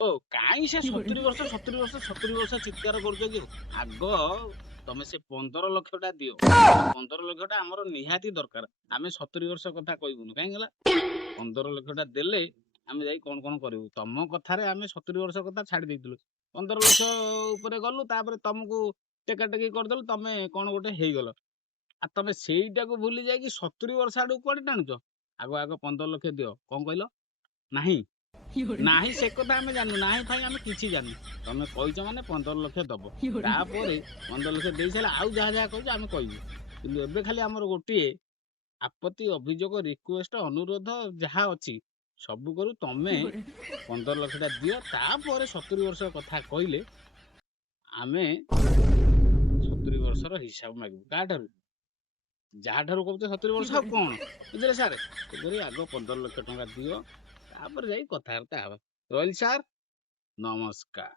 ଓ କାଇଁ ସେ 70 ବର୍ଷ 70 ବର୍ଷ ଚିତ୍କାର କରୁଛ କି? ଆଗ ତମେ ସେ 15 ଲକ୍ଷ ଟା ଦିଅ। 15 ଲକ୍ଷ ଟା ଆମର ନିହାତି ଦରକାର। ଆମେ 70 ବର୍ଷ କଥା କହିବୁନୁ କାହିଁକି ହେଲା? 15 ଲକ୍ଷ ଟା ଦେଲେ ଆମେ ଯାଇ କଣ କଣ କରିବୁ? ତମ କଥାରେ ଆମେ 70 ବର୍ଷ କଥା ଛାଡି ଦେଇଥିଲୁ। 15 ଲକ୍ଷ ଉପରେ ଗଲୁ, ତାପରେ ତମକୁ ଟେକା ଟେକି କରିଦେଲୁ, ତମେ କଣ ଗୋଟେ ହେଇଗଲ। ଆଉ ତମେ ସେଇଟାକୁ ଭୁଲି ଯାଇକି 70 ବର୍ଷ ଆଡକୁ କୁଆଡେ ଟାଣୁଛ? ଆଗ ଆଗ 15 ଲକ୍ଷ ଦିଅ। କଣ କହିଲ? ନାହିଁ ନାହିଁ ସେ କଥା ଆମେ ଜାଣିନୁ। ନାହିଁ ଫାଇଁ ଆମେ କିଛି ଜାଣିନୁ। ତମେ କହିଛ ମାନେ 15 ଲକ୍ଷ ଦବ। ତାପରେ 15 ଲକ୍ଷ ଦେଇ ସାରିଲେ ଆଉ ଯାହା ଯାହା କହିଛ ଆମେ କହିବୁ। କିନ୍ତୁ ଏବେ ଖାଲି ଆମର ଗୋଟିଏ ଆପତ୍ତି, ଅଭିଯୋଗ, ରିକ୍ୱେଷ୍ଟ, ଅନୁରୋଧ ଯାହା ଅଛି ସବୁ କରୁ ତମେ 15 ଲକ୍ଷ ଟା ଦିଅ। ତାପରେ 70 ବର୍ଷ କଥା କହିଲେ ଆମେ 70 ବର୍ଷର ହିସାବ ମାଗିବୁ। କାହାଠାରୁ? ଯାହାଠାରୁ କହୁଛ 70 ବର୍ଷ ଆଉ କଣ? ବୁଝିଲେ ସାର୍? ତେଣୁକରି ଆଗ 15 ଲକ୍ଷ ଟଙ୍କା ଦିଅ, ତାପରେ ଯାଇ କଥାବାର୍ତ୍ତା ହେବା। ରହିଲି ସାର୍, ନମସ୍କାର।